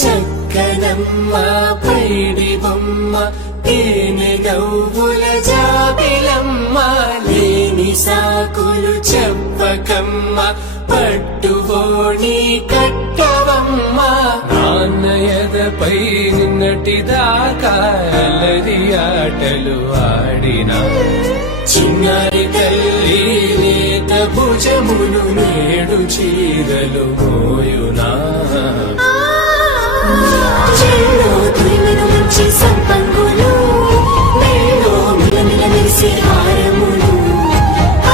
చక్కనమ్మ పైడి బొమ్మ తేనె గవ్వుల జాబిలమ్మ లేని సాకులు చెప్పకమ్మ పట్టుబోణి కట్టవమ్మ నాన్నయదపై నిన్నటిదాకా అల్లరి ఆటలు ఆడినా చిన్నారి తల్లి లేత భుజములు నేడు చీరలు మోయునా చెల్లో తురిమిన మంచి సంపంగులు మేలో మిలమిల మెరిసే హారములు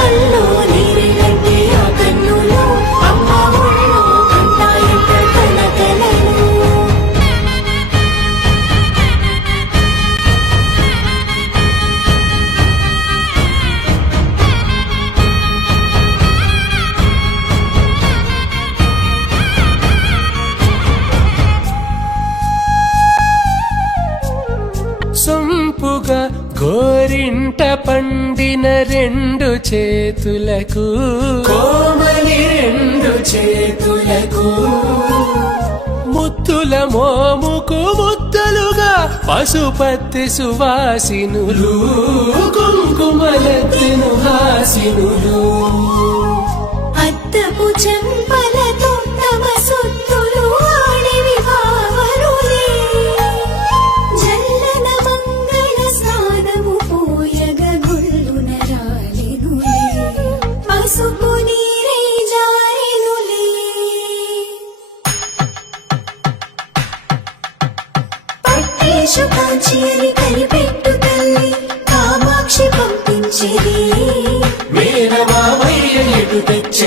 అల్లో నీరెలంటే ఆ కన్నులు అమ్మ ఒళ్ళో కంటాయంట కలకలలు సొంపుగా గోరింట పండిన రెండు చేతులకు కోమలి రెండు చేతులకు ముత్తుల మోముకు ముద్దలుగా పశుపతి సువాసినులు కుంకుమలెత్తిను హాసినులు అద్దపు చెంపలతో తమ సుత్తులు ఆడివి భావరులే జల్లన మంగళ స్నానము పోయగ గుళ్ళున రాలినులే పసుపు నీరే జారినులే పట్టేశు కాంచేరి కలిపెట్టు తల్లి కామాక్షి పంపించిరి మేనమామయ్య ఎటు తెచ్చ